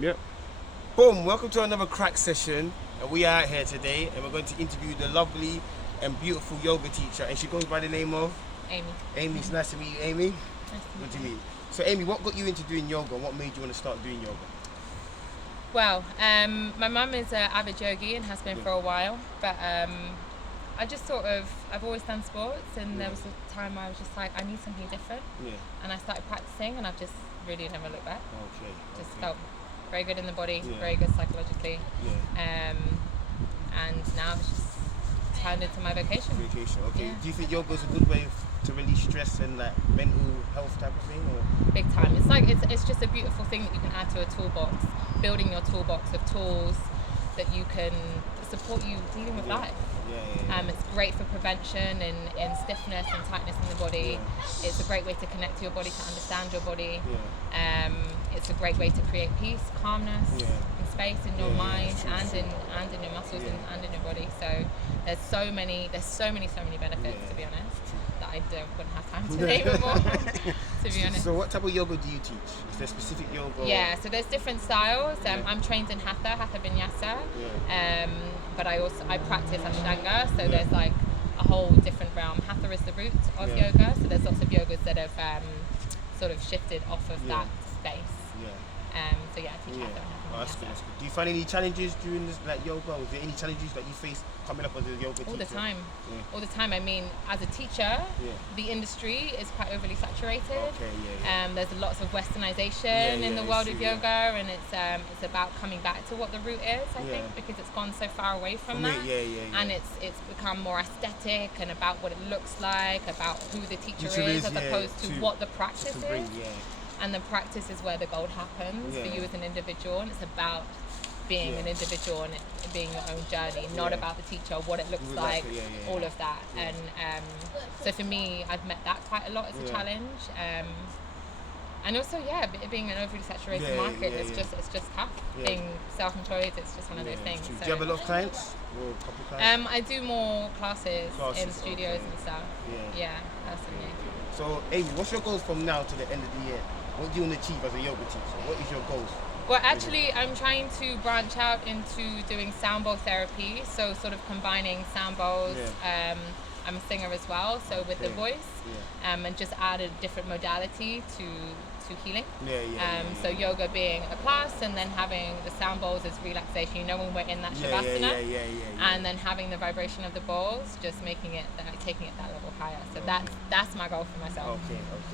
Yep. Boom, welcome to another crack session. And we are out here today and we're going to interview the lovely and beautiful yoga teacher. And she goes by the name of? Amy. Amy, it's nice to meet you, Amy. Nice Good to to meet meet you. you. So Amy, what got you into doing yoga? What made you want to start doing yoga? Well, my mum is an avid yogi and has been for a while, but I just I've always done sports, and there was a time I was just like, I need something different, and I started practicing, and I've just really never looked back. Okay. Just felt very good in the body, Yeah. very good psychologically, Yeah. and now it's just turned into my vocation. Vacation. Okay. Yeah. Do you think yoga is a good way to release stress and like mental health type of thing? Or? Big time. It's like it's just a beautiful thing that you can add to a toolbox, building your toolbox of tools that you can support you dealing with life. It's great for prevention and stiffness and tightness in the body. It's a great way to connect to your body, to understand your body. It's a great way to create peace, calmness, and space in your mind and in your muscles and in your body. So there's so many benefits, to be honest, that I wouldn't have time to name them all. To be honest. So what type of yoga do you teach? Is there specific yoga? Yeah, so there's different styles. I'm trained in Hatha Vinyasa, but I practice Ashtanga. So there's like a whole different realm. Hatha is the root of yoga. So there's lots of yogas that have sort of shifted off of that space. So yeah, I teach Hatha and Hatha That's Vinyasa. good, that's good. Do you find any challenges during this like yoga? Was there any challenges that you face coming up as a yoga teacher? All the time. Yeah. All the time. I mean, as a teacher, the industry is quite overly saturated. Okay, There's lots of westernization in the world of yeah. yoga, and it's about coming back to what the root is, I think, because it's gone so far away from that. And it's become more aesthetic and about what it looks like, about who the teacher is, as opposed to what the practice is. And the practice is where the gold happens for you as an individual, and it's about being an individual and it being your own journey, not about the teacher, what it looks like, all of that. And so for me, I've met that quite a lot as a challenge. And also, being an overly saturated market, it's just tough. Being self-employed, it's just one of those things. Do So, you have a lot of clients? Or a couple of clients? I do more classes in studios and stuff. Yeah. Personally. So, Amy, what's your goals from now to the end of the year? What do you want to achieve as a yoga teacher? What is your goals? Well, actually, I'm trying to branch out into doing sound bowl therapy, so sort of combining sound bowls. I'm a singer as well, so with the voice, and just add a different modality to healing. So yoga being a class, and then having the sound bowls as relaxation. You know, when we're in that shavasana, and then having the vibration of the bowls, just making it, taking it that level higher. So that's my goal for myself.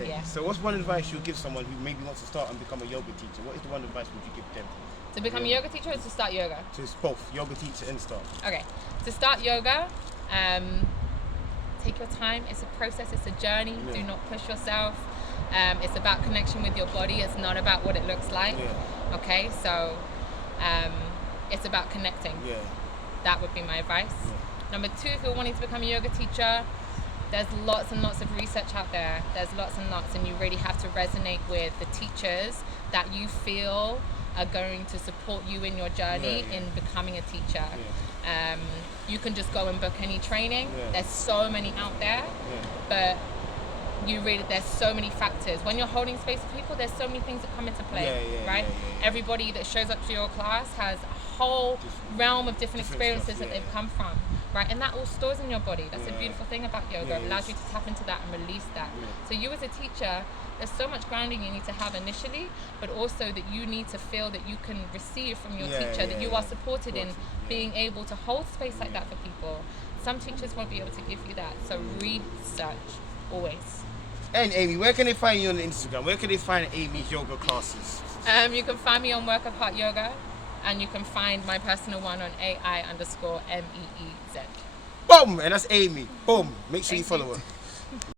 Okay. Yeah. So, what's one advice you'll give someone who maybe wants to start and become a yoga teacher? What is the one advice would you give them? To become a yoga teacher or to start yoga? So it's both yoga teacher and start. Okay. To start yoga, take your time. It's a process. It's a journey. Do not push yourself. It's about connection with your body. It's not about what it looks like. Okay, so it's about connecting. That would be my advice. Number 2, if you're wanting to become a yoga teacher, there's lots and lots of research out there. There's lots and lots, and you really have to resonate with the teachers that you feel are going to support you in your journey in becoming a teacher. You can just go and book any training. There's so many out there, but there's so many factors. When you're holding space for people, there's so many things that come into play, right? Everybody that shows up to your class has a whole realm of different experiences that they've come from, right? And that all stores in your body. That's a beautiful thing about yoga. It allows you to tap into that and release that. So you as a teacher, there's so much grounding you need to have initially, but also that you need to feel that you can receive from your teacher, that you are supported in being able to hold space like that for people. Some teachers won't be able to give you that. So research, always. And Amy, where can they find you on Instagram? Where can they find Amy's yoga classes? You can find me on Work of Heart Yoga, and you can find my personal one on AI_MEEZ. Boom! And that's Amy. Boom. Make sure you follow her.